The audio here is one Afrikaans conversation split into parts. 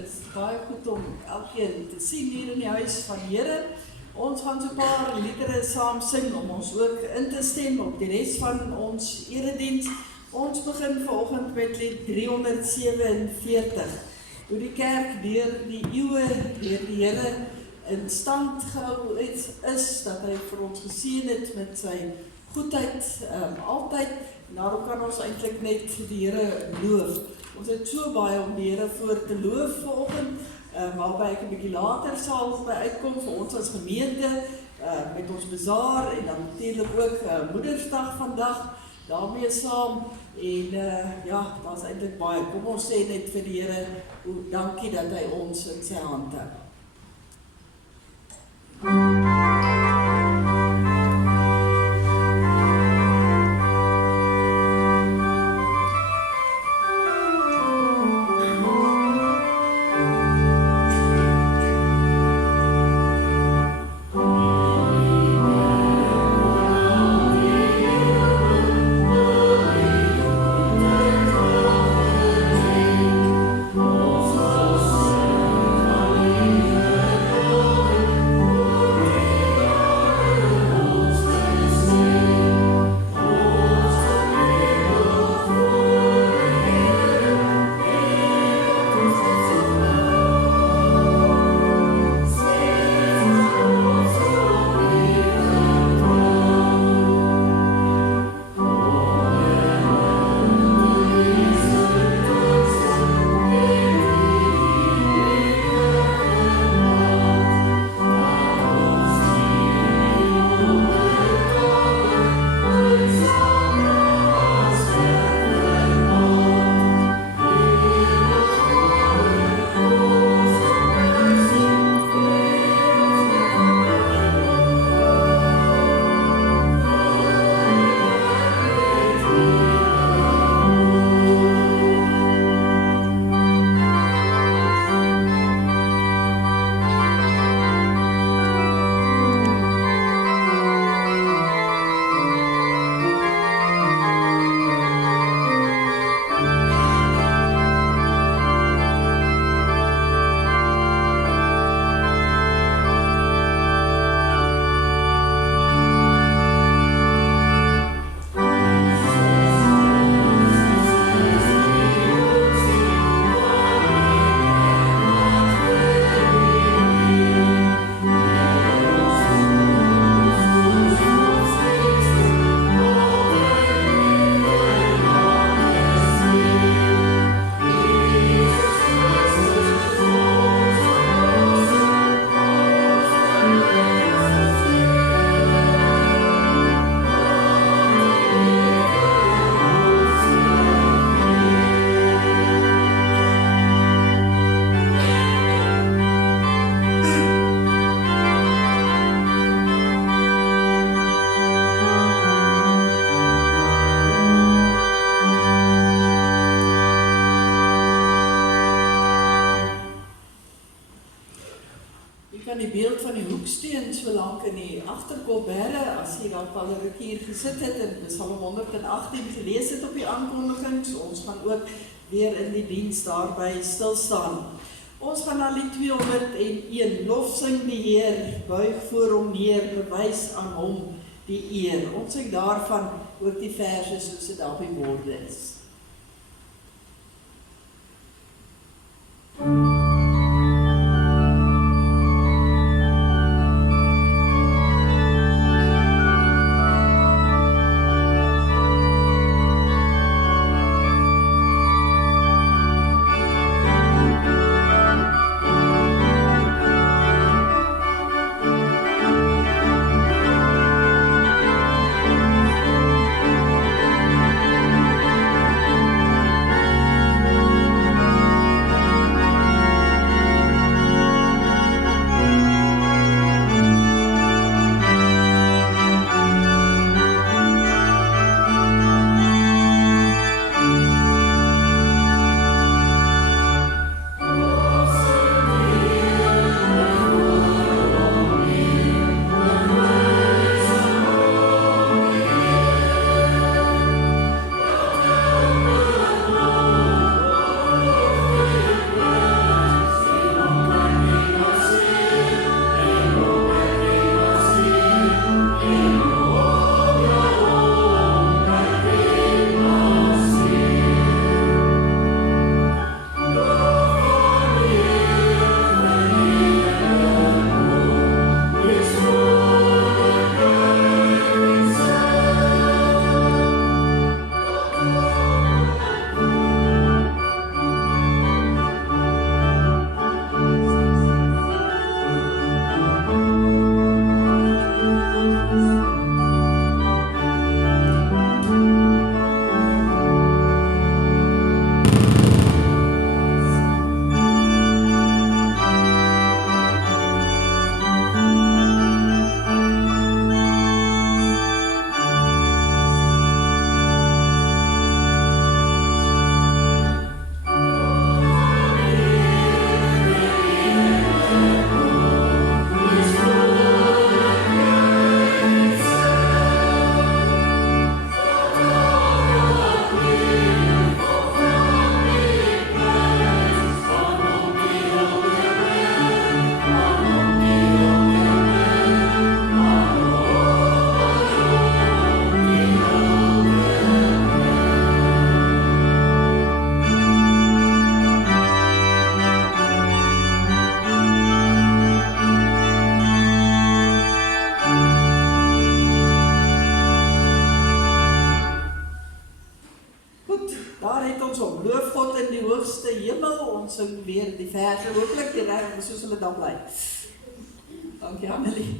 is baie goed om elkeen te sien hier in die huis van die Here. Ons gaan so 'n paar liedere saam sing om ons ook in te stem op die res van ons erediens. Ons begin vanoggend met lied 347. Hoe die kerk deur die eeue deur die Here in stand gehou is dat hy vir ons geseën het met sy goedheid altyd. Daarom kan ons eintlik net die Here loof. Ons het so baie om die Here voor te loof vanoggend, waarby ek 'n bietjie later sal by uitkom vir ons as gemeente, met ons bazaar en dan natuurlik ook Moedersdag vandag daarmee saam. En ja, dat is eintlik baie. Kom ons sê net vir die Here, dankie dat hy ons in sy hand hou. As jy dalk al 'n rukkie hier gesit het en Psalm 118 gelees het op die aankondiging, so ons gaan ook weer in die diens daarby stil staan. Ons gaan na lied 201, lof sing die Heer, buig voor hom neer, bewys aan hom die eer. Ons sing daarvan ook die verse soos dit op die borde is. deur die verse, hopelik die reg, soos hulle dan bly. Dankie Annelie.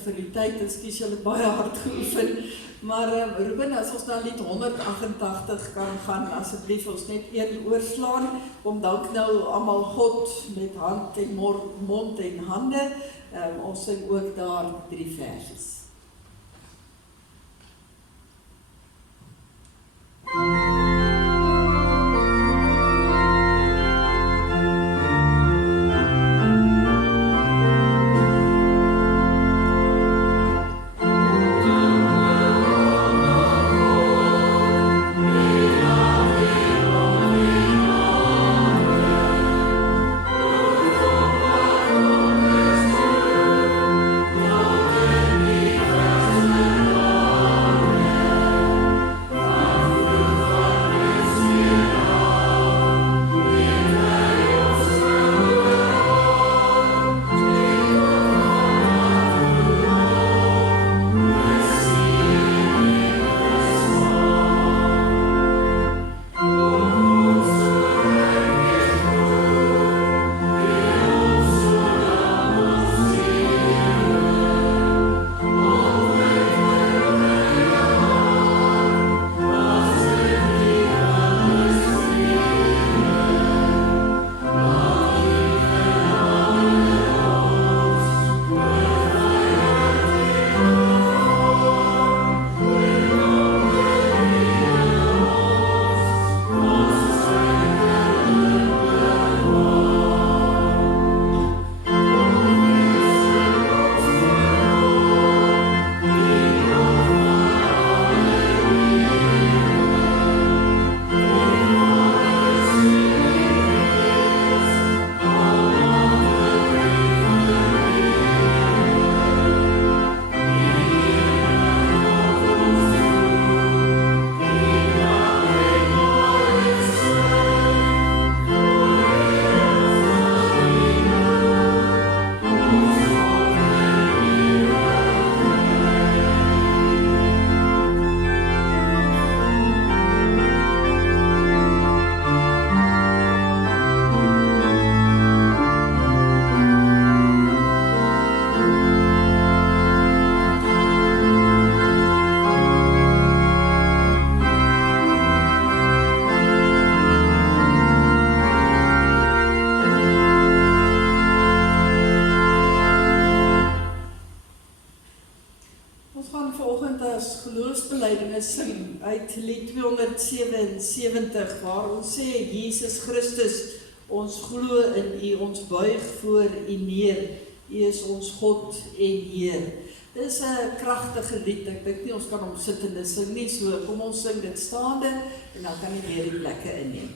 Vir die tyd, ekskuus, julle het baie hard geoefen, maar Ruben, as ons dan lied 188 kan gaan, asseblief ons net een oorslaan, kom dank nou almal God met hand en mond en hande, ons sing ook daar 3 verses. Amen. geloofsbelijdenis sing uit lied 277 waar ons sê, Jesus Christus, ons glo in U, ons buig voor U neer, U is ons God en Heer. Dit is 'n kragtige lied, ek dink nie ons kan hom sittende sing nie, so kom ons sing dit staande en dan kan jy weer die plekke inneem.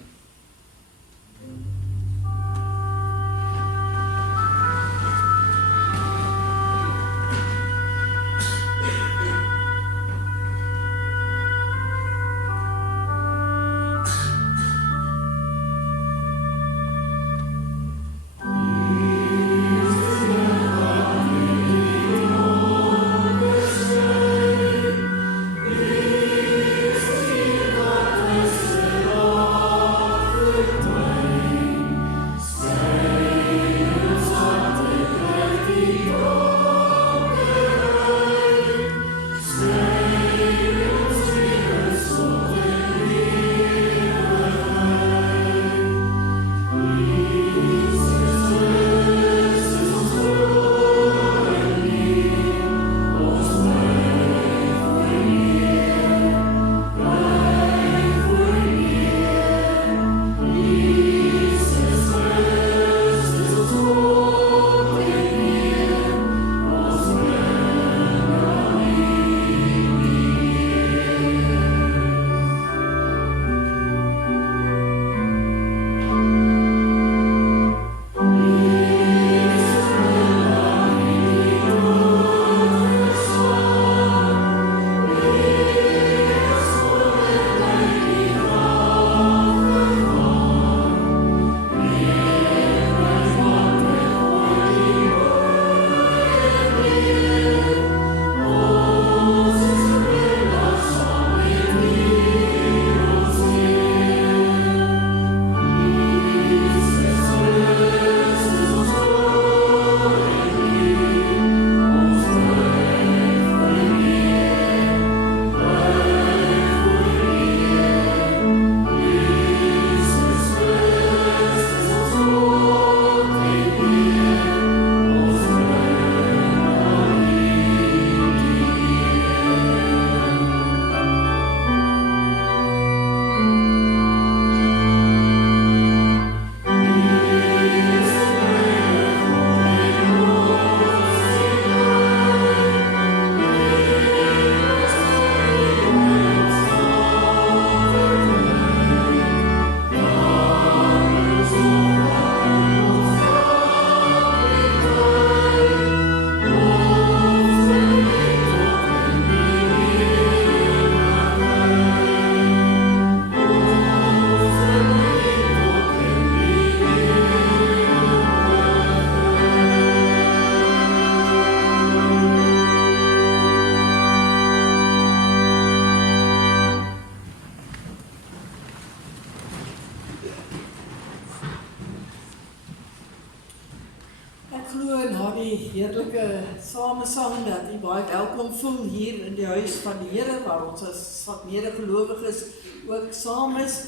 Heerlijke samesang dat u baie welkom voel hier in die huis van die Here waar ons as medegelowiges ook saam is.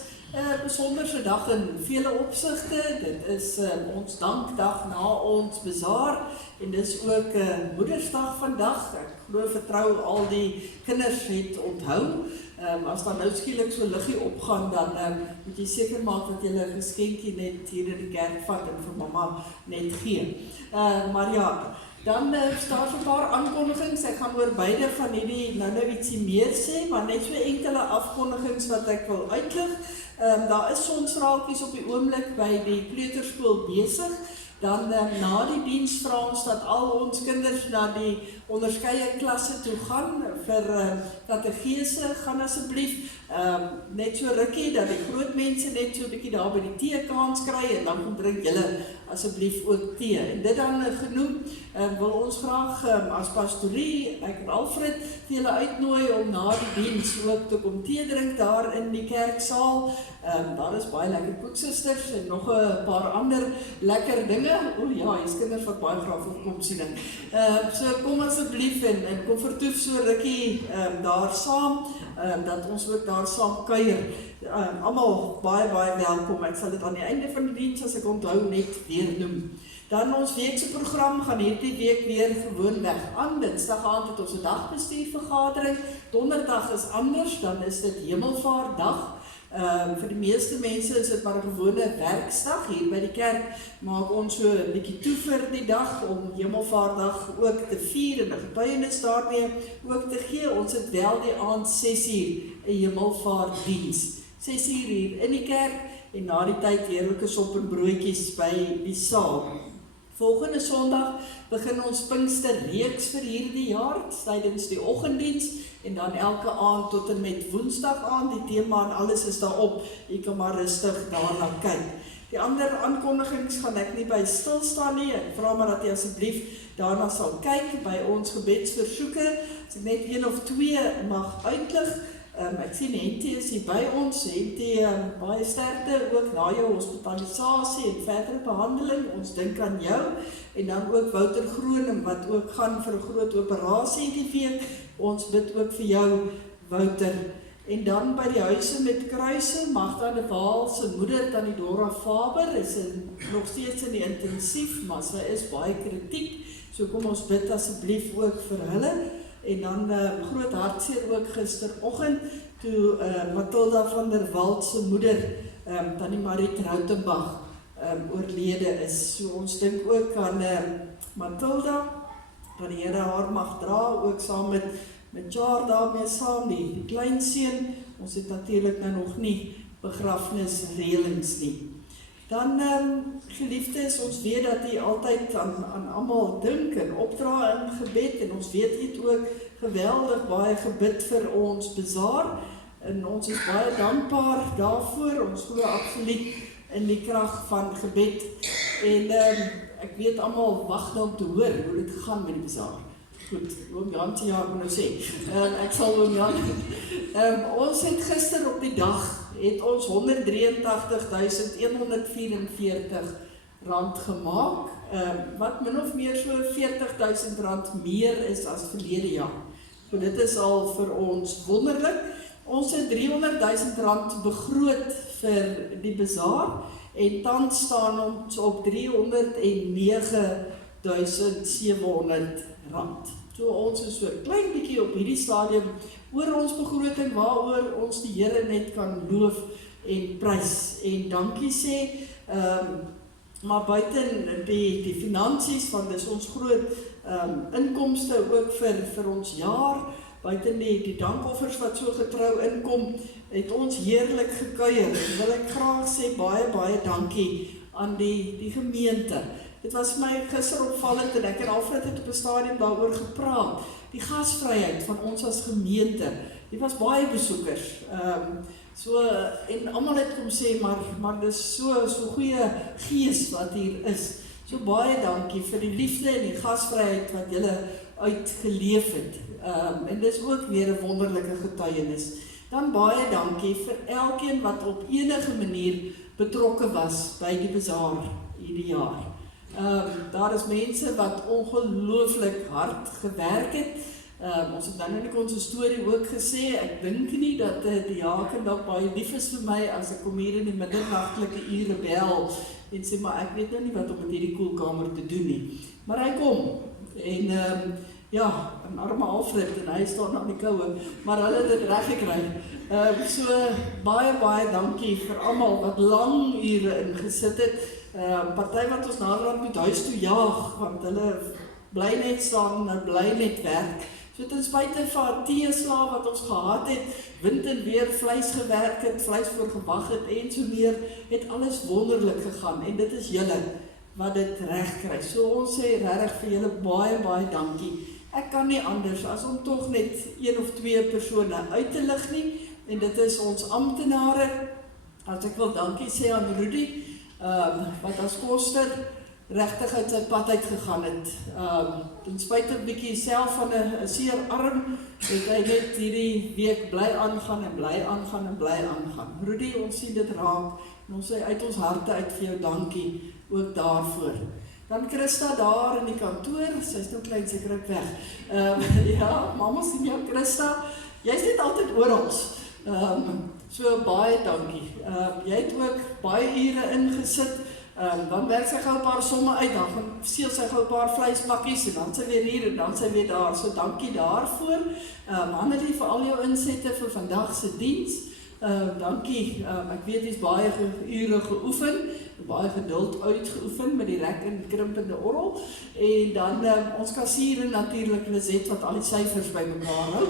Besonderse dag in vele opsigte. Dit is ons dankdag na ons bazaar en dis ook Moedersdag vandag. Ek glo vertrou al die kinders het onthou. As dan nou skielik so liggie opgaan, dan moet jy seker maak dat jy 'n geskenkie net hier in die kerk vat en vir mamma net gee. Maar ja, dan staan so 'n paar aankondigings. Ek gaan oor beide van hierdie nou ietsie meer sê, maar net so enkele afkondigings wat ek wil uitlig. Daar is sonsraaltjies op die oomblik by die kleuterskool besig. Dan na die diens vra ons dat al ons kinders na die onderskeie klasse toe gaan vir kategese. Gaan asseblief net so rukkie dat die groot mense net so 'n bietjie daar by die tee kans kry en dan kom drink julle asseblief ook tee. En dit dan genoem wil ons graag as pastorie, ek en Alfred, julle uitnooi om na die diens ook te kom tee drink daar in die kerksaal. Daar is baie lekker koeksisters en nog 'n paar ander lekker dinge. O ja, hier's kinders wat baie graag wil kom sien. So kom asseblief en kom vertoef so rukkie daar saam, dat ons ook daar saam kuier. Almal baie welkom. Ek sal dit aan die einde van die diens as ek onthou net weer noem. Dan ons weekse program gaan hierdie week weer gewoonweg aan. Dinsdag aand het ons 'n dagbestuurvergadering. Donderdag is anders, dan is dit Hemelvaartdag. Vir die meeste mense is dit maar 'n gewone werksdag. Hier by die kerk maak ons so 'n bietjie toe vir die dag om Hemelvaartdag ook te vier en 'n getuienis daarmee ook te gee. Ons het wel die aand 6uur 'n Hemelvaartdiens. 6uur hier in die kerk en na die tyd heerlike sop en broodjies by die saal. Volgende Sondag begin ons Pinksterreeks vir hierdie jaar, tydens die oggenddiens en dan elke aand tot en met Woensdag aand. Die tema en alles is daarop. Jy kan maar rustig daarna kyk. Die ander aankondigings gaan ek nie by stil staan nie. Ek vra maar dat jy asseblief daarna sal kyk by ons gebedsversoeke. As ek net 1 of 2 mag uitlig. Ek sien Hentie is hier by ons. Hentie, baie sterkte ook na jou hospitalisasie en verdere behandeling. Ons dink aan jou. En dan ook Wouter Groening wat ook gaan vir 'n groot operasie die week. Ons bid ook vir jou, Wouter. En dan by die huise met kruise, Magda de Waal se moeder, Tannie Dora Faber, is nog steeds in die intensief, maar sy is baie kritiek. So kom ons bid asseblief ook vir hulle. En dan groot hartseer ook gisteroggend, toe Matilda van der Walt se moeder, Tannie Mariet Rautenbach, oorlede is. So ons dink ook aan Matilda, dat die Here haar mag dra, ook saam met Jaar daarmee saam, die kleinseun. Ons het natuurlik nou nog nie begrafnisreëlings nie. Dan, geliefdes, ons weet dat jy altyd aan almal dink en opdra in gebed, en ons weet jy het ook geweldig baie gebid vir ons bazaar, en ons is baie dankbaar daarvoor. Ons glo absoluut in die krag van gebed, en ek weet almal wag nou om te hoor hoe dit gegaan met die bazaar. Goed, oom Jan, ja, ek moet nou sê, ek sal oom Jan, ons het gister op die dag, het ons 183.144 rand gemaak, wat min of meer so 40.000 rand meer is as verlede jaar. So dit is al vir ons wonderlik. Ons het 300.000 rand begroot vir die bazaar, en tans staan ons op 309.700 rand. So ons is so 'n klein bietjie op hierdie stadium oor ons begroting, waaroor ons die Here net kan loof en prys en dankie sê. Maar buiten die finansies, want dis ons groot inkomste ook vir ons jaar, buiten die dankoffers wat so getrou inkom, het ons heerlik gekuier. Wil ek graag sê baie dankie aan die gemeente. Dit was my gister opvallend en ek en Alfred het op 'n stadium daaroor gepraat. Die gasvryheid van ons as gemeente. Dit was baie besoekers. En almal het kom sê, maar dis so goeie gees wat hier is. So baie dankie vir die liefde en die gasvryheid wat julle uitgeleef het. En dis ook weer 'n wonderlike getuienis. Dan baie dankie vir elkeen wat op enige manier betrokke was by die bazaar hierdie jaar. Daar is mense wat ongelooflik hard gewerk het. Ons het dan in ons storie ook gesê, ek dink nie dat die Jaken dalk baie lief is vir my as ek kom hier in die middernagtelike ure bel en sê, maar ek weet nou nie wat om met hierdie koelkamer te doen nie. Maar hy kom en een arme Alfred en hy staan aan die koue, maar hulle het dit reg gekry. So baie dankie vir almal wat lang ure ingesit het. Party wat ons naderhand met huis toe jaag, want hulle bly net staan en bly net werk. So ten spyte van teeslae wat ons gehad het, wind en weer vleis gewerk het, vleis voorgewag het en so meer, het alles wonderlik gegaan en dit is julle wat dit reg kry. So ons sê regtig vir julle baie dankie. Ek kan nie anders as om tog net 1 of 2 persone uit te lig nie, en dit is ons amptenare. As ek wil dankie sê aan Rudy, wat as koster regtig uit sy pad uitgegaan het. Ten spyte 'n bietjie self van 'n seer arm, het hy net hierdie week bly aangaan en bly aangaan. Rudy, ons sien dit raak, en ons sê uit ons harte uit vir jou dankie, ook daarvoor. Dan Christa daar in die kantoor, sy is nou klein, sy kruip weg. Ja, mama sien jou Christa, jy is net altyd oral. So baie dankie. Jy het ook baie ure ingesit, Dan werk sy gou 'n paar somme uit, dan gaan seel sy gou 'n paar vleispakkies en dan sy weer hier en dan sy weer daar. So dankie daarvoor. Annelie vir al jou insette vir vandag se diens. Dankie. Ek weet jy's baie ure geoefen, baie geduld uitgeoefen met die rek en krimpende orrel. En dan ons kassiere natuurlik Lisette wat al die syfers bymekaar hou.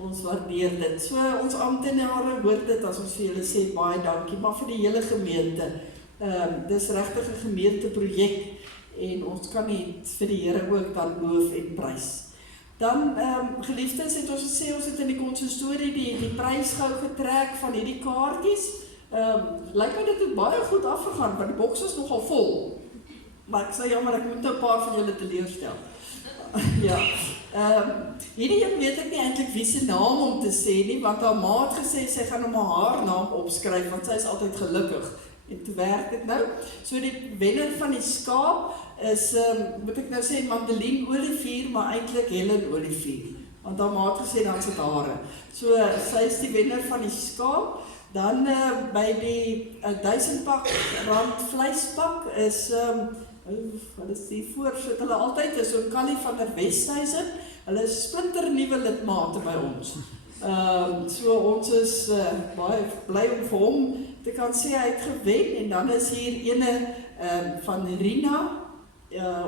Ons waardeer dit. So ons amptenare hoor dit as ons vir julle sê baie dankie, maar vir die hele gemeente. Dis regtig 'n gemeenteprojek en ons kan net vir die Here ook dan loof en prys. Dan geliefdes het ons gesê ons het in die konsistorie die prys gou getrek van hierdie kaartjies. Lyk my dit het baie goed afgegaan, want die boks is nogal vol. Maar ek sê jammer, ek moet 'n paar van julle teleurstel. Ja. Hierdie een weet ek nie eintlik wie se naam om te sê nie, want haar ma het gesê sy gaan hom haar naam opskryf, want sy is altyd gelukkig. En toe werk dit nou. So die wenner van die skaap is, moet ek nou sê, Madeleine Olivier, maar eintlik Helen Olivier. Want haar ma het gesê, dan sit hare. So, sy is die wenner van die skaap. Dan by die 1000 rand vleispak is, wat is die voorsit? Hulle altyd is so Callie van der Westhuizen. Hulle is splinter nuwe lidmate by ons. So ons is baie bly om vir hom te kan sê hy het gewen. En dan is hier ene van Rina,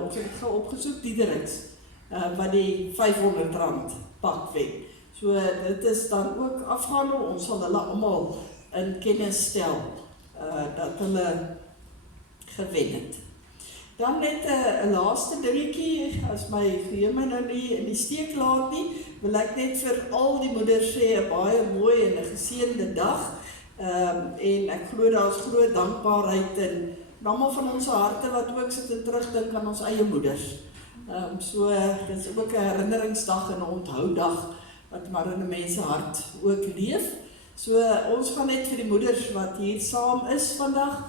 ons het gou opgesoek, Diedericks, wat die 500 rand pak wen. So dit is dan ook afgehandel, ons sal hulle almal in kennis stel dat hulle gewen het. Dan net 'n laaste dingetjie, as my geheue my nou nie in die steek laat nie, wil ek net vir al die moeders sê 'n baie mooi en 'n geseënde dag. En ek glo daar is groot dankbaarheid in almal van ons harte wat ook sit en terugdink aan ons eie moeders. So dit is ook 'n herinneringsdag en 'n onthoudag wat maar in 'n mens se hart ook leef. So ons gaan net vir die moeders wat hier saam is vandag,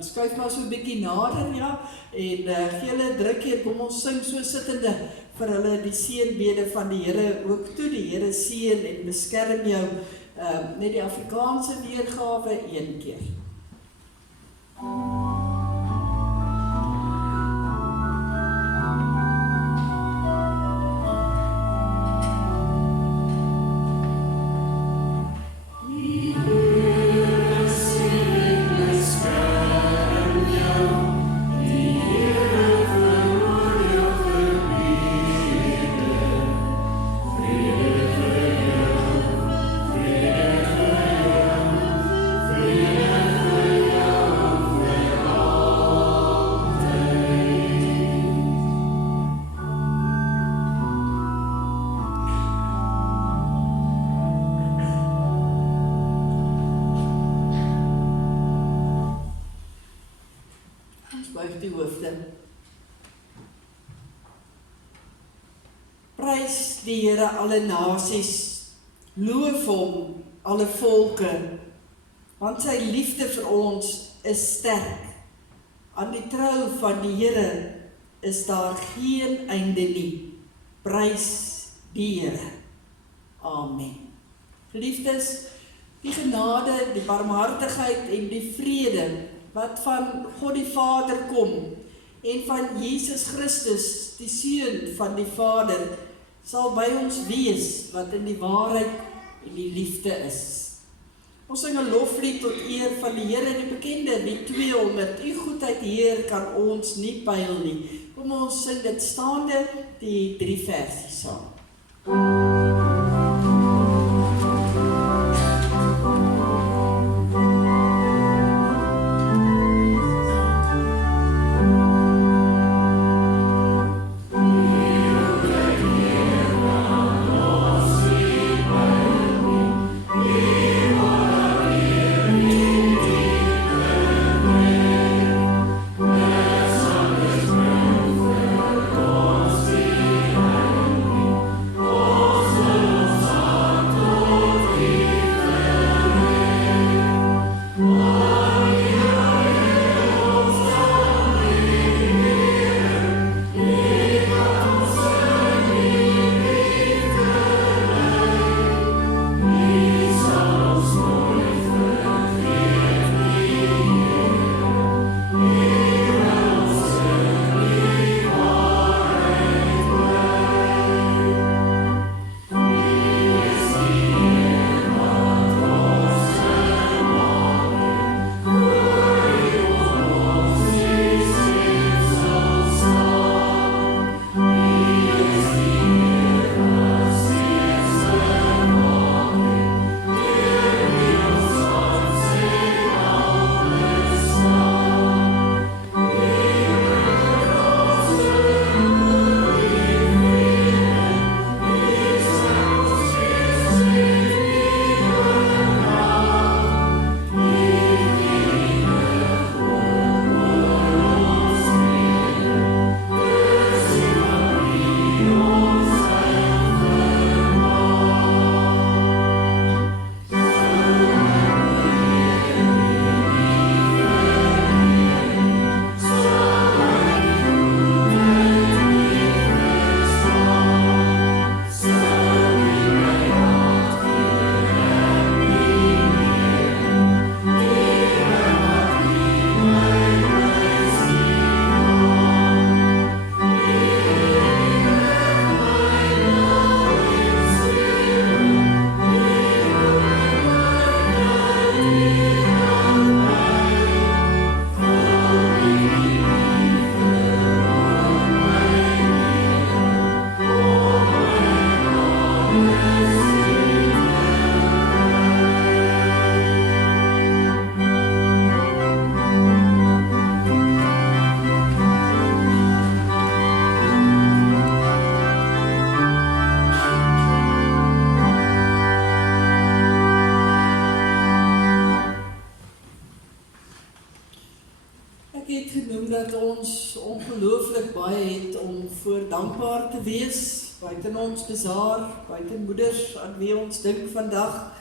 skuif maar so 'n bietjie nader, ja, en gee hulle 'n drukkie en kom ons sing so sittende vir hulle die seënbede van die Here ook toe. Die Here seën en beskerm jou. Net die Afrikaanse weergawe een keer. Prys die Here alle nasies, loof hom alle volke, want sy liefde vir ons is sterk. Aan die trou van die Here is daar geen einde nie. Prys die Here. Amen. Geliefdes, die genade, die barmhartigheid en die vrede wat van God die Vader kom en van Jesus Christus, die Seun van die Vader, sal by ons wees wat in die waarheid en die liefde is. Ons sing 'n loflied tot eer van die Here, die bekende, die 200. U goedheid, Heer, kan ons nie pyl nie. Kom ons sing dit staande, die 3 versies saam. Oh dankbaar te wees, buiten ons bazaar, buiten moeders aan wie ons dink vandag,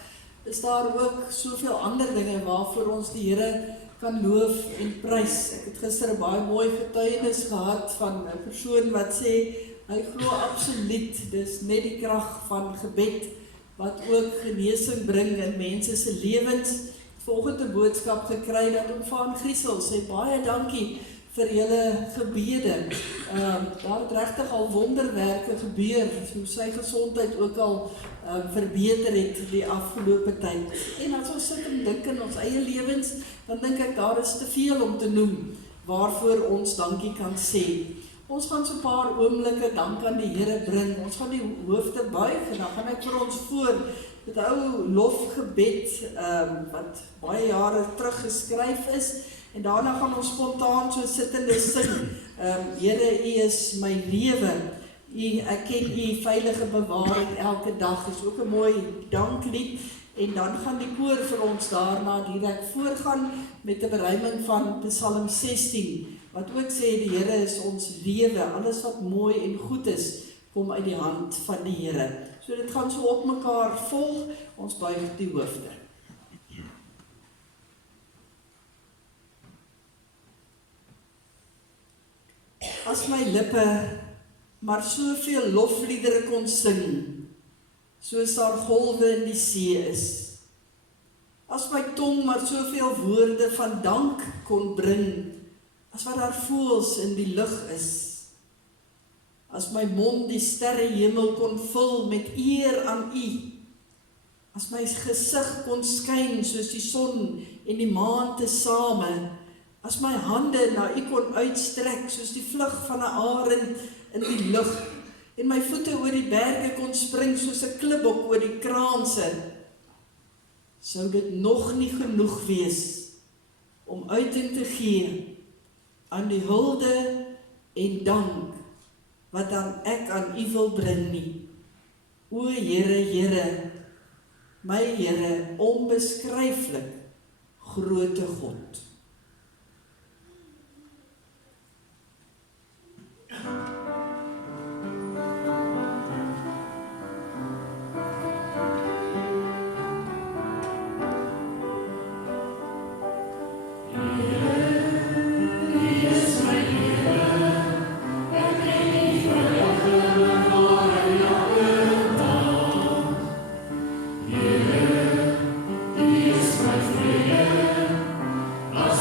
is daar ook soveel ander dinge waarvoor ons die Here kan loof en prys. Ek het gister 'n baie mooi getuienis gehad van 'n persoon wat sê, hy glo absoluut, dis net die krag van gebed, wat ook genesing bring in mense se lewens. Volgende 'n boodskap gekry dat Van Griesel sê, baie dankie vir julle gebede. Daar het regtig al wonderwerke gebeur, so sy gesondheid ook al verbeter het die afgelope tyd. En as ons sit en dink in ons eie lewens, dan dink ek daar is te veel om te noem waarvoor ons dankie kan sê. Ons gaan so 'n paar oomblikke dank aan die Here bring. Ons gaan die hoofde buig en dan gaan ek vir ons voor met 'n ou lofgebed wat baie jare terug geskryf is. En daarna gaan ons spontaan so sittende sing. Here, U is my lewe. Ek ken U veilige bewaring elke dag. Is ook 'n mooi danklied. En dan gaan die koor vir ons daarna direk voorgaan met 'n beruiming van Psalm 16. Wat ook sê die Here is ons lewe. Alles wat mooi en goed is, kom uit die hand van die Here. So dit gaan so op mekaar volg. Ons buig die hoofde. As my lippe maar soveel lofliedere kon sing, soos daar golwe in die see is. As my tong maar soveel woorde van dank kon bring, as wat daar voëls in die lug is. As my mond die sterrehemel kon vul met eer aan U. As my gesig kon skyn soos die son en die maan tesame. As my hande na U kon uitstrek soos die vlug van 'n arend in die lug. En my voete oor die berge kon spring soos 'n klibbok oor die kraanse. Sou dit nog nie genoeg wees om uiting te gee aan die hulde en dank wat dan ek aan U wil bring nie. O Here, Here, my Here, onbeskryflik groote God. As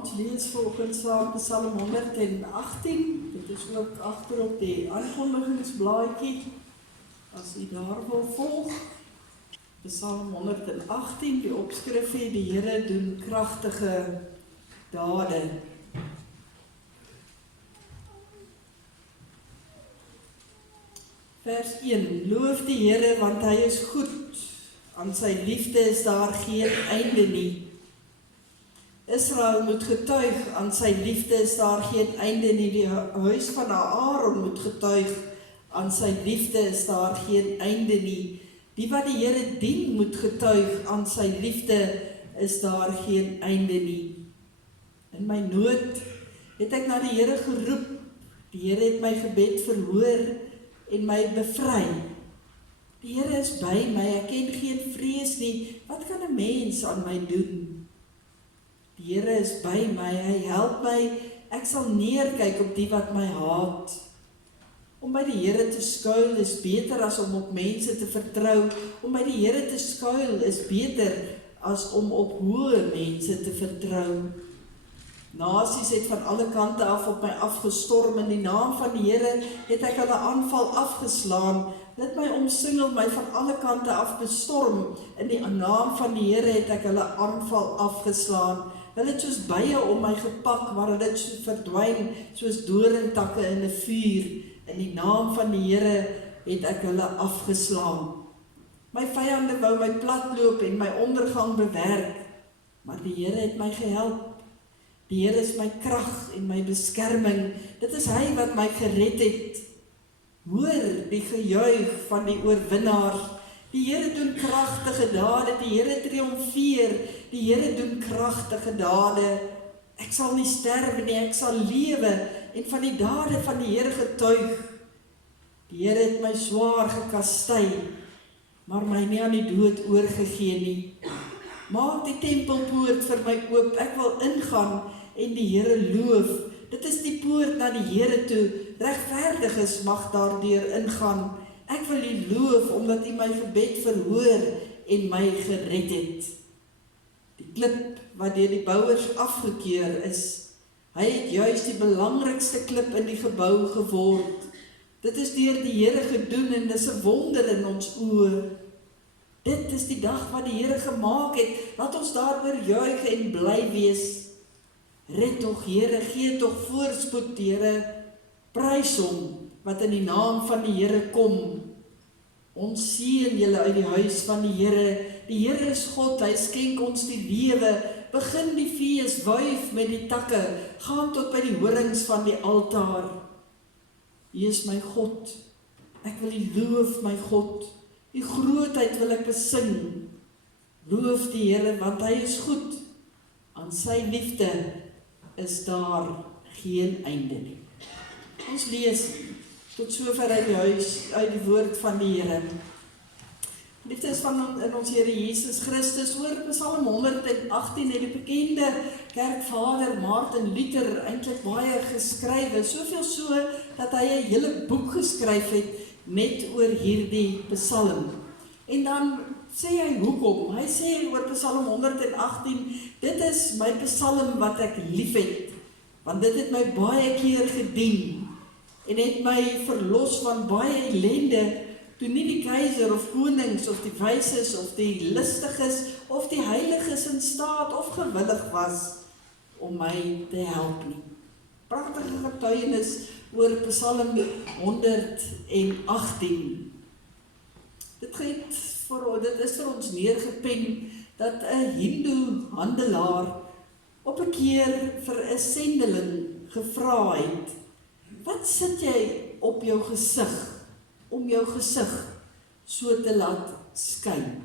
Ons lees volgens saam Psalm 118. Dit is ook agter op die aankondigingsblaadjie. As u daar wil volg. Psalm 118, die opskrif het: die Here doen kragtige dade. Vers 1. Loof die Here, want hy is goed. Aan sy liefde is daar geen einde nie. Israel moet getuig, aan sy liefde is daar geen einde nie. Die huis van Aaron moet getuig, aan sy liefde is daar geen einde nie. Die wat die Here dien moet getuig, aan sy liefde is daar geen einde nie. In my nood het ek na die Here geroep. Die Here het my gebed verhoor en my bevry. Die Here is by my, ek ken geen vrees nie. Wat kan 'n mens aan my doen? Die Here is by my, hy help my. Ek sal neerkyk op die wat my haat. Om by die Here te skuil is beter as om op mense te vertrou. Om by die Here te skuil is beter as om op hoë mense te vertrou. Nasies het van alle kante af op my afgestorm. In die naam van die Here het ek hulle aanval afgeslaan. Dit my omsingel, my van alle kante af bestorm. In die naam van die Here het ek hulle aanval afgeslaan. Hulle het soos bye om my gepak, maar hulle het verdwyn soos doringtakke in 'n vuur. In die naam van die Here het ek hulle afgeslaan. My vyande wou my platloop en my ondergang bewerk, maar die Here het my gehelp. Die Here is my krag en my beskerming. Dit is hy wat my gered het. Hoor die gejuig van die oorwinnaars. Die Here doen kragtige dade, die Here triomfeer, die Here doen kragtige dade. Ek sal nie sterwe nie, ek sal lewe en van die dade van die Here getuig. Die Here het my swaar gekastei, maar my nie aan die dood oorgegee nie. Maak die tempelpoort vir my oop, ek wil ingaan en die Here loof. Dit is die poort na die Here toe, regverdiges mag daardeur ingaan. Ek wil U loof, omdat U my gebed verhoor en my gered het. Die klip wat deur die bouers afgekeur is, hy het juis die belangrikste klip in die gebou geword. Dit is deur die Here gedoen en dis 'n wonder in ons oë. Dit is die dag wat die Here gemaak het, laat ons daaroor juig en bly wees. Red tog Here, gee tog voorspoed Here, prys hom wat in die naam van die Here kom. Ons seën julle uit die huis van die Here. Die Here is God, hy skenk ons die lewe. Begin die fees, wuif met die takke, gaan tot by die horings van die altaar. U is my God, ek wil U loof my God, U grootheid wil ek besing. Loof die Here, want hy is goed, aan sy liefde is daar geen einde nie. Ons lees tot sover uit die huis, uit die woord van die Here. Liefdes van in ons Here Jesus Christus, oor Psalm 118 het die bekende kerkvader Martin Luther eintlik baie geskrywe, soveel so dat hy 'n hele boek geskryf het net oor hierdie psalm. En dan sê hy hoekom? Hy sê oor Psalm 118, dit is my psalm wat ek lief het, want dit het my baie keer gedien en het my verlos van baie ellende, toe nie die keiser of konings of die wyses of die listiges of die heiliges in staat of gewillig was om my te help nie. Pragtige getuienis oor Psalm 118. Dit is vir ons neergepen dat 'n Hindoe handelaar op 'n keer vir 'n sendeling gevra het: "Wat sit jy op jou gesig om jou gesig so te laat skyn?"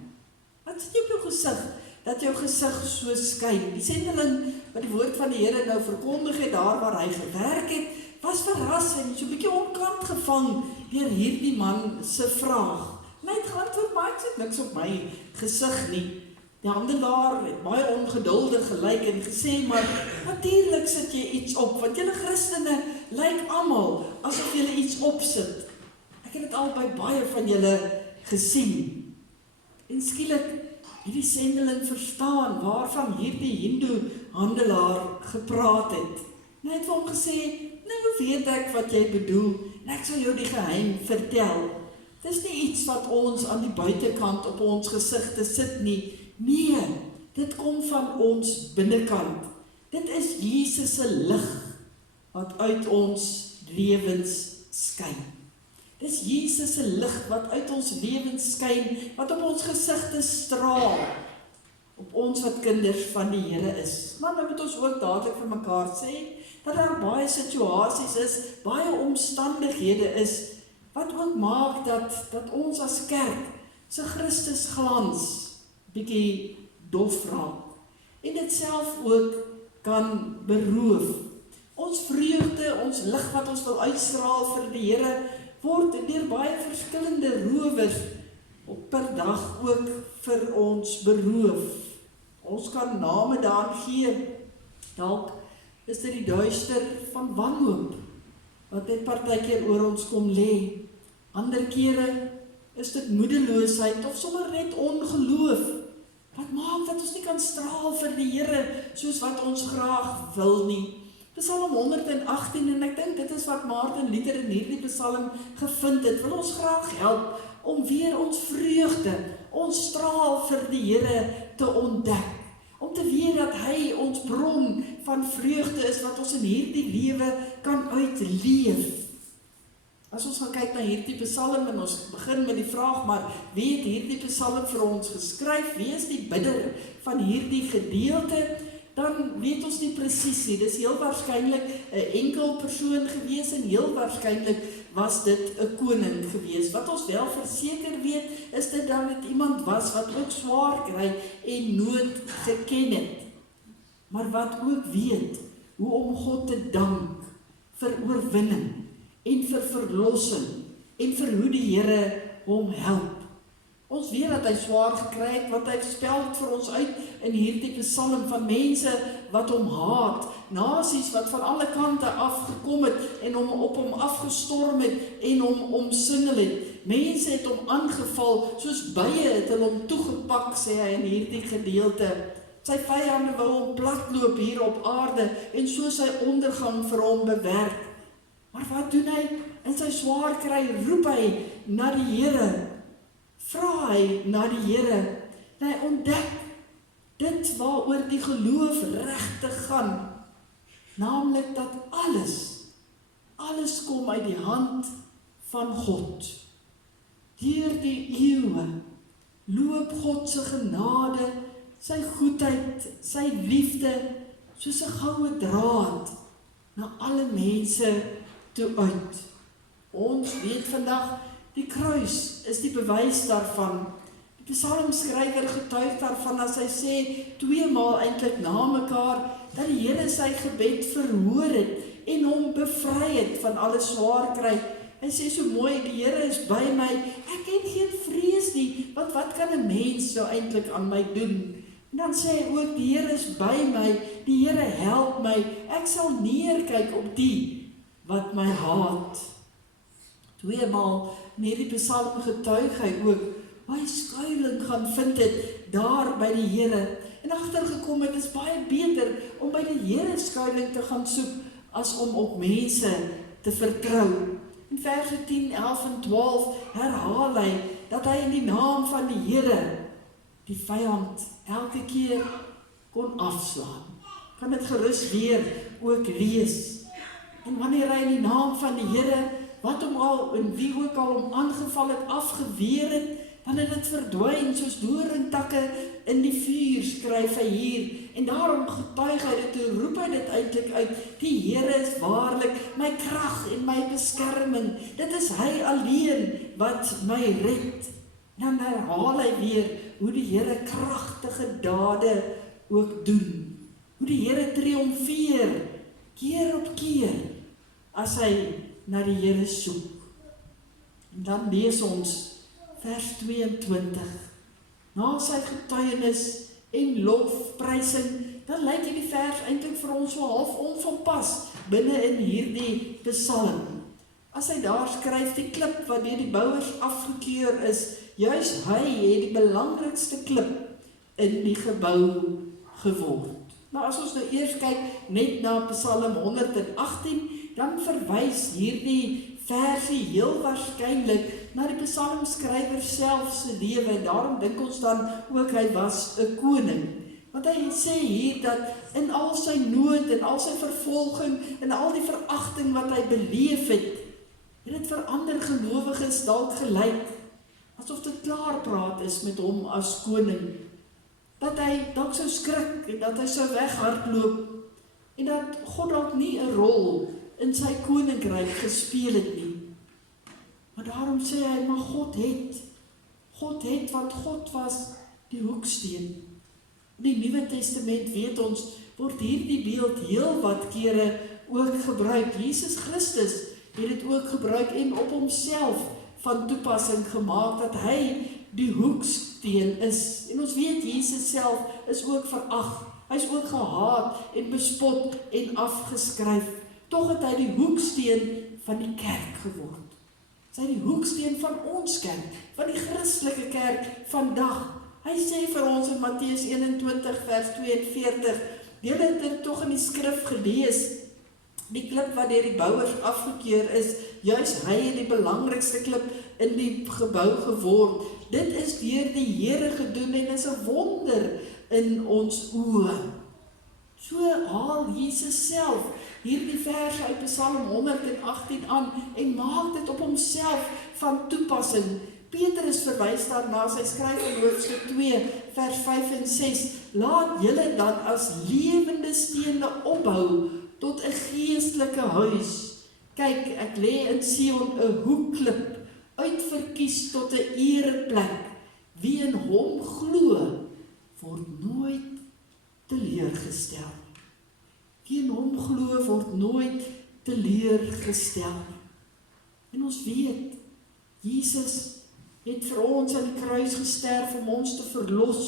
Wat sit jy op jou gesig dat jou gesig so skyn? Die sendeling wat die woord van die Here nou verkondig het daar waar hy gewerk het, was verras en so 'n bietjie onkant gevang deur hierdie man se vraag. En hy het geantwoord, maar ek sit niks op my gesig nie. Die handelaar het baie ongeduldig gelyk en gesê, maar natuurlik sit jy iets op, want julle Christene lyk almal asof julle iets opsit. Ek het dit al by baie van julle gesien. En skielik hierdie sendeling verstaan waarvan hierdie Hindoe handelaar gepraat het. En hy het vir hom gesê, nou weet ek wat jy bedoel, en ek sal jou die geheim vertel. Dit is nie iets wat ons aan die buitekant op ons gesigte sit nie. Nee, dit kom van ons binnekant. Dit is Jesus se lig wat uit ons lewens skyn. Dis Jesus se lig wat uit ons lewens skyn, wat op ons gesigte straal, op ons wat kinders van die Here is. Maar nou moet ons ook dadelik vir mekaar sê, dat daar baie situasies is, baie omstandighede is, wat ook maak dat ons as kerk se Christus glans bietjie dof raak. En dit self ook kan beroof. Ons vreugde, ons lig wat ons wil uitstraal vir die Here, word deur baie verskillende rowers op per dag ook vir ons beroof. Ons kan name daar gee. Dalk is dit die duister van wanhoop, wat net partykeer oor ons kom lê. Ander kere is dit moedeloosheid of sommer net ongeloof. Wat maak dat ons nie kan straal vir die Here soos wat ons graag wil nie. Psalm 118, en ek dink dit is wat Martin Luther in hierdie psalm gevind het, wil ons graag help om weer ons vreugde, ons straal vir die Here te ontdek. Om te weet dat hy ons bron van vreugde is wat ons in hierdie lewe kan uitleef. As ons gaan kyk na hierdie psalm en ons begin met die vraag, maar wie het hierdie psalm vir ons geskryf? Wie is die bidder van hierdie gedeelte? Dan weet ons nie presies nie. Dis heel waarskynlik 'n enkel persoon gewees en heel waarskynlik was dit 'n koning gewees. Wat ons wel verseker weet, is dit dan dit iemand was wat ook swaar kry en nood geken het. Maar wat ook weet, hoe om God te dank vir oorwinning en vir verlossing en vir hoe die Here hom help. Ons weet dat hy swaar gekry het, wat hy spel vir ons uit in hierdie psalm van mense wat hom haat, nasies wat van alle kante afgekom het en hom op hom afgestorm het en hom omsingel het. Mense het hom aangeval, soos bye het hulle hom toegepak, sê hy in hierdie gedeelte. Sy vyande wou hom platloop hier op aarde en so sy ondergang vir hom bewerk. Maar wat doen hy? In sy swaar kry roep hy na die Here. Vra hy na die Here, en hy ontdek dit waaroor die geloof regtig gaan, naamlik dat alles kom uit die hand van God. Deur die eeue loop God se genade, sy goedheid, sy liefde, soos 'n goue draad na alle mense toe uit. Ons weet vandag, die kruis is die bewys daarvan. Die psalmskrywer getuig daarvan as hy sê 2 maal eintlik na mekaar dat die Here sy gebed verhoor het en hom bevry het van alle swaar kry. Hy sê so mooi, die Here is by my, ek het geen vrees nie, want wat kan 'n mens nou eintlik aan my doen? En dan sê hy ook, die Here is by my, die Here help my, ek sal neerkyk op die wat my haat. 2 maal in hierdie psalm getuig hy ook, hoe hy skuiling gaan vind het, daar by die Here. En agtergekom het, is baie beter om by die Here skuiling te gaan soek, as om op mense te vertrou. In verse 10, 11 en 12 herhaal hy, dat hy in die naam van die Here, die vyand elke keer kon afslaan. Kan dit gerus weer ook lees. En wanneer hy in die naam van die Here, wat hom al en wie ook al hom aangeval het, afgeweer het, dan het dit verdwyn soos doringtakke in die vuur, skryf hy hier. En daarom getuig hy dit, toe roep hy dit eintlik uit, die Here is waarlik my krag en my beskerming. Dit is hy alleen wat my red. Dan herhaal hy weer hoe die Here kragtige dade ook doen. Hoe die Here triomfeer, keer op keer, as hy na die Here soek. En dan lees ons vers 22. Na sy getuienis en lofprysing, dan lyk hierdie vers eintlik vir ons so half onvanpas binne in hierdie psalm. As hy daar skryf, die klip wat deur die bouers afgekeur is, juis hy het die belangrikste klip in die gebou geword. Nou as ons nou eers kyk net na Psalm 118, dan verwys hierdie versie heel waarskynlik na die psalmskrywer self se lewe, en daarom dink ons dan ook hy was 'n koning. Want hy sê hier dat in al sy nood en al sy vervolging en al die veragting wat hy beleef het dit vir ander gelowiges dalk gelyk asof dit klaar praat is met hom as koning. Dat hy dalk sou skrik en dat hy sou weghardloop en dat God dalk nie 'n rol in sy koninkryk gespeel het nie. Maar daarom sê hy, maar God het, want God was die hoeksteen. In die Nuwe Testament weet ons, word hierdie beeld heel wat kere ook gebruik. Jesus Christus het dit ook gebruik en op homself van toepassing gemaak, dat hy die hoeksteen is. En ons weet, Jesus self is ook verag. Hy is ook gehaat en bespot en afgeskryf. Tog het hy die hoeksteen van die kerk geword. Sy die hoeksteen van ons kerk, van die Christelike kerk vandag. Hy sê vir ons in Matteus 21 vers 42, julle het dit tog in die skrif gelees, die klip wat deur die bouers afgekeur is, juis hy het die belangrikste klip in die gebou geword. Dit is deur die Here gedoen en is 'n wonder in ons oë. So haal Jesus self hierdie vers uit Psalm 118 aan en maak dit op homself van toepassing. Petrus verwys daarna, sy skryf in hoofstuk 2 vers 5 en 6, laat julle dan as lewende stene opbou tot 'n geestelike huis. Kyk, ek lê in Sion 'n hoekklip, uitverkies tot 'n ereplek. Wie in hom glo, word nooit teleurgestel. Wie in hom glo, word nooit teleurgestel. En ons weet, Jesus het vir ons aan die kruis gesterf om ons te verlos.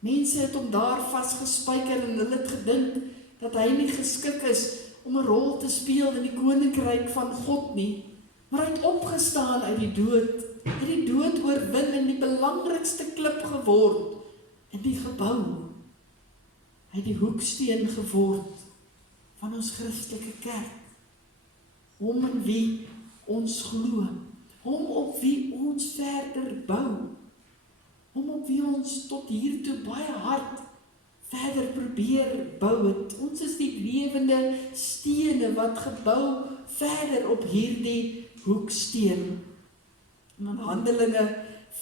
Mense het hom daar vasgespijker en hulle het gedink dat hy nie geskik is om 'n rol te speel in die koninkryk van God nie. Maar hy het opgestaan uit die dood oorwin en die belangrikste klip geword in die gebou. Hy het die hoeksteen geword van ons Christelike kerk. Hom in wie ons glo, hom op wie ons verder bou, hom op wie ons tot hiertoe baie hard verder probeer bou het. Ons is die lewende stene wat gebou verder op hierdie hoeksteen. En in Handelinge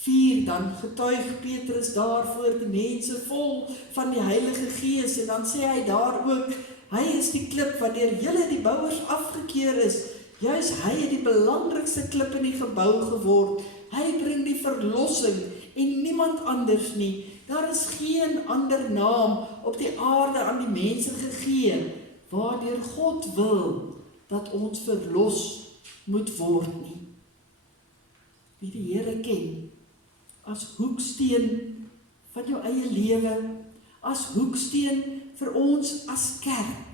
4 dan getuig Petrus daar voor die mense vol van die Heilige Gees en dan sê hy daar ook, hy is die klip wat deur julle die bouers afgekeur is. Juis hy het die belangrikste klip in die gebou geword. Hy bring die verlossing en niemand anders nie. Daar is geen ander naam op die aarde aan die mense gegee waardeur God wil dat ons verlos moet word nie. Wie die Here ken as hoeksteen van jou eie lewe, as hoeksteen vir ons as kerk,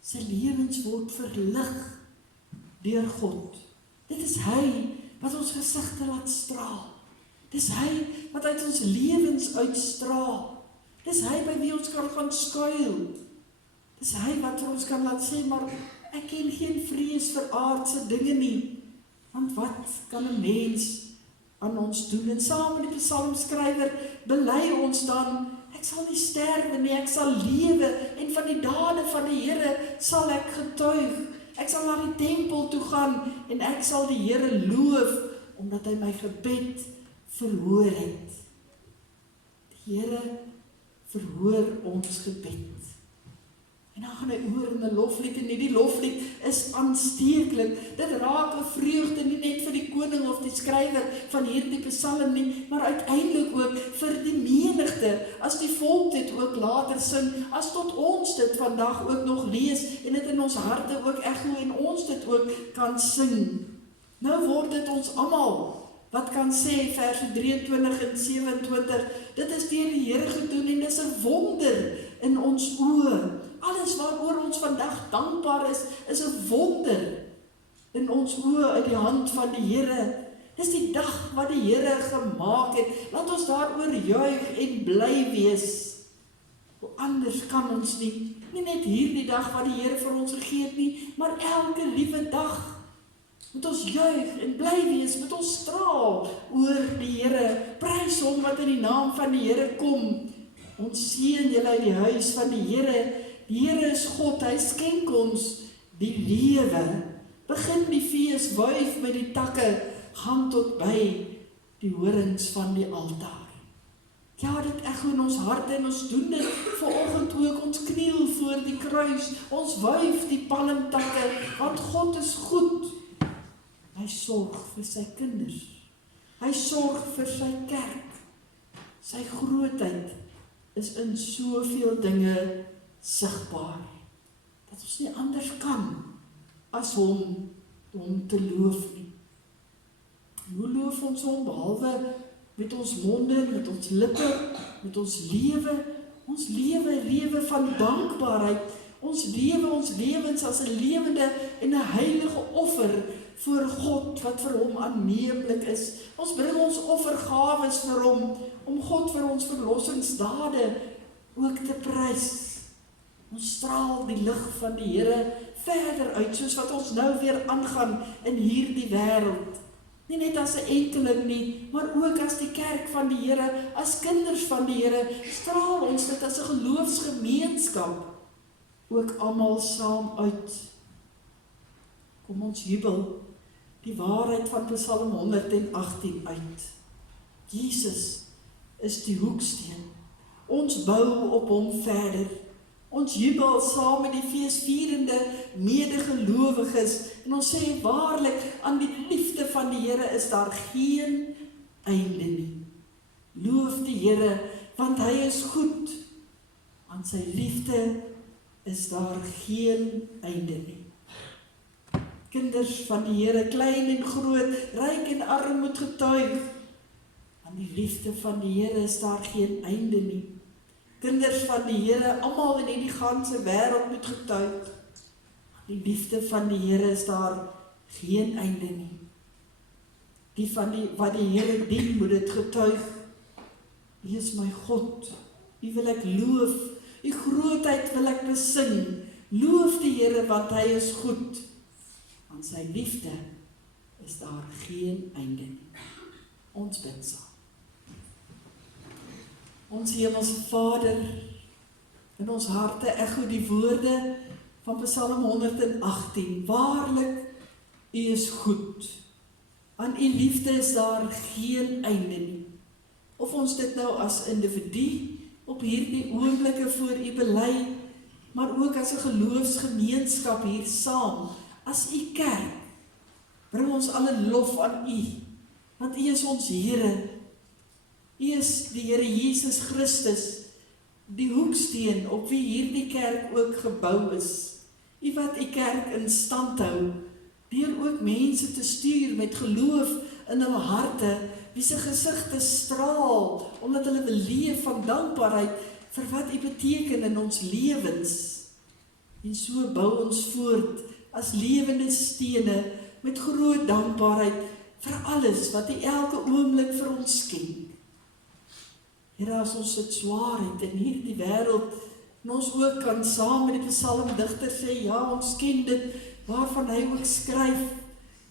sy lewens word verlig deur God. Dit is hy wat ons gesigte laat straal. Dis hy wat uit ons lewens uitstraal. Dis hy by wie ons kan gaan skuil. Dis hy wat vir ons kan laat sê, maar ek ken geen vrees vir aardse dinge nie. Want wat kan 'n mens aan ons doen? En saam met die psalmskrywer bely ons dan, ek sal nie sterwe nie, ek sal lewe en van die dade van die Here sal ek getuig. Ek sal na die tempel toe gaan en ek sal die Here loof omdat hy my gebed verhoor het. Die Here verhoor ons gebed. En dan gaan hy oor in 'n loflied en die loflied is aansteeklik. Dit raak 'n vreugde nie net vir die koning of die skrywer van hierdie psalm nie, maar uiteindelik ook vir die menigte, as die volk dit ook later sing, as tot ons dit vandag ook nog lees en dit in ons harte ook echo en ons dit ook kan sing. Nou word dit ons almal wat kan sê, verse 23 en 27, dit is deur die Here gedoen en dis 'n wonder in ons oë. Alles waaroor ons vandag dankbaar is 'n wonder in ons oë uit die hand van die Here. Dis die dag wat die Here gemaak het. Laat ons daaroor juig en bly wees. Hoe anders kan ons nie net hierdie dag wat die Here vir ons gegee het nie, maar elke liewe dag moet ons juig en bly wees, moet ons straal oor die Here. Prys hom wat in die naam van die Here kom. Ons seën julle uit die huis van die Here. Die Here is God, hy skenk ons die lewe. Begin die fees, wuif met die takke, gaan tot by die horings van die altaar. Ja, dit echo in ons harte en ons doen dit vanoggend ook. Ons kniel voor die kruis, ons wuif die palmtakke, want God is goed. Hy sorg vir sy kinders. Hy sorg vir sy kerk. Sy grootheid is in soveel dinge sigbaar, dat ons nie anders kan as hom te loof nie. Hoe loof ons hom, behalwe met ons monde, met ons lippe, met ons lewe? Ons lewe van dankbaarheid. Ons lewens as 'n lewende en 'n heilige offer voor God, wat vir hom aanneemlik is. Ons bring ons offergawes vir hom, om God vir ons verlossingsdade ook te prys. Ons straal die lig van die Here verder uit, soos wat ons nou weer aangaan in hierdie wêreld. Nie net as 'n enkeling nie, maar ook as die kerk van die Here, as kinders van die Here, straal ons dit as 'n geloofsgemeenskap ook almal saam uit. Kom ons jubel die waarheid van Psalm 118 uit. Jesus is die hoeksteen. Ons bou op hom verder. Ons jubel saam met die feesvierende medegelowiges en ons sê waarlik, aan die liefde van die Here is daar geen einde nie. Loof die Here, want hy is goed. Aan sy liefde is daar geen einde nie. Kinders van die Here, klein en groot, ryk en arm moet getuig. Aan die liefde van die Here is daar geen einde nie. Kinders van die Here, almal in hierdie ganse wêreld moet getuig. Aan die liefde van die Here is daar geen einde nie. Wat die Here dien, moet dit getuig. U is my God, U wil ek loof, U grootheid wil ek besing. Loof die Here, want hy is goed. Aan sy liefde is daar geen einde nie. Ons bid saam. Ons Hemelse Vader, in ons harte echo die woorde van Psalm 118. Waarlik, U is goed. Aan U liefde is daar geen einde nie. Of ons dit nou as individu op hierdie oomblikke voor U bely, maar ook as 'n geloofsgemeenskap hier saam, as U kerk, bring ons alle lof aan U, want U is ons Here. U is die Here Jesus Christus, die hoeksteen op wie hierdie kerk ook gebou is. U wat U kerk in stand hou, deur ook mense te stuur met geloof in hulle harte, wie se gesigte straal, omdat hulle beleef van dankbaarheid vir wat U beteken in ons lewens. En so bou ons voort as lewende stene met groot dankbaarheid vir alles wat U elke oomblik vir ons skenk. Here, as ons dit swaar het in hierdie wêreld, en ons ook kan saam met die psalmdigter sê, ja, ons ken dit, waarvan hy ook skryf,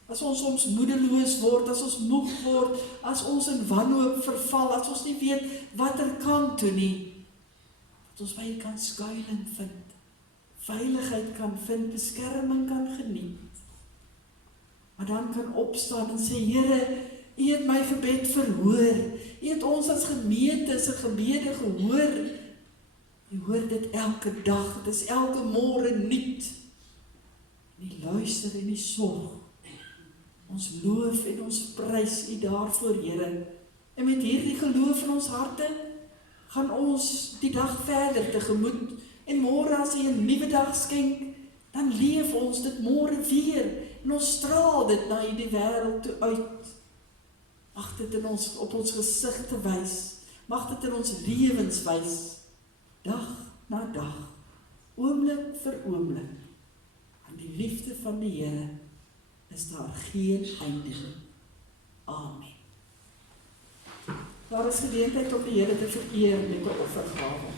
as ons soms moedeloos word, as ons moeg word, as ons in wanhoop verval, as ons nie weet wat kant toe nie, dat ons by U kan skuil en vind, veiligheid kan vind, beskerming kan geniet, maar dan kan opstaan en sê, Here, U het my gebed verhoor, U het ons as gemeente se gebede gehoor, U hoor dit elke dag, dit is elke môre nuut, die luister en die sorg, ons loof en ons prys U daarvoor, Here, en met hierdie geloof in ons harte, gaan ons die dag verder tegemoet, en môre as U 'n nuwe dag skenk, dan leef ons dit môre weer, en ons straal dit na hierdie wêreld toe uit. Mag dit in ons, op ons gesigte wys, mag dit in ons lewens wys, dag na dag, oomblik vir oomblik, aan die liefde van die Here is daar geen einde nie. Amen. Daar is geleentheid om die Here te vereer met 'n offergawe.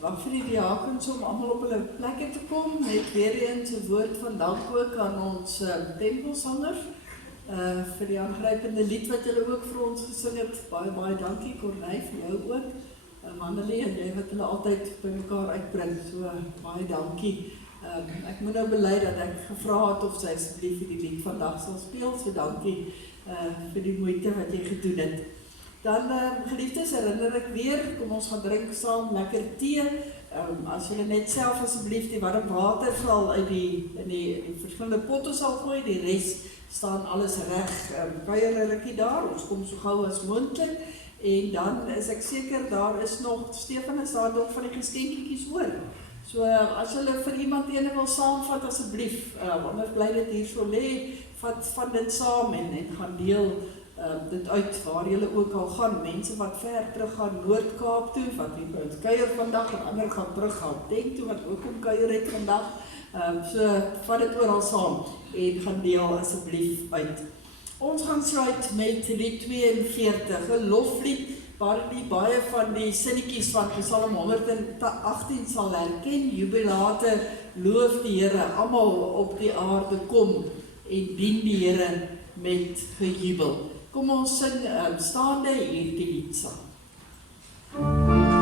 Wag vir die diakens om almal op hulle plekke te kom, net weer eens 'n woord van dank ook aan ons tempelsangers vir die aangrypende lied wat julle ook vir ons gesing het. Baie dankie Corneille, vir jou ook. Mandelie en jy wat hulle altyd by mekaar uitbring, so baie dankie. Ek moet nou bely dat ek gevra het of sy asseblief die lied vandag sal speel, so dankie vir die moeite wat jy gedoen het. Dan, geliefdes, herinner ek weer, kom ons gaan drink saam lekker tee. As julle net self asseblief die warm water sal uit die verskillende potte sal gooi, die res staan alles reg. Kuier rukkie daar, ons kom so gou as moontlik. En dan is ek seker, daar is nog, Stefan is daar nog van die geskenkietjies oor. So, as julle vir iemand ene wil saamvat, asseblief, anders bly dit hier so lê, vat van dit saam en gaan deel dit uit waar julle ook al gaan. Mense wat ver terug gaan Noord-Kaap toe, wat hier by ons kuier vandag, en ander gaan terug Gauteng toe, wat ook om kuier het vandag. So, vat dit oral saam en gaan deel asseblief uit. Ons gaan sluit met lied 42, 'n loflied, waar die baie van die sinnetjies van Psalm 118 sal herken. Jubilate, loof die Here, almal op die aarde kom en dien die Here met gejubel. Kom ons sing staande hierdie lied saam. Amen.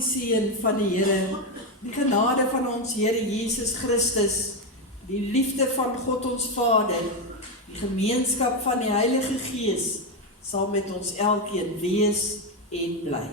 die seën van die Here, die genade van ons Here Jesus Christus, die liefde van God ons Vader, die gemeenskap van die Heilige Gees, sal met ons elkeen wees en bly.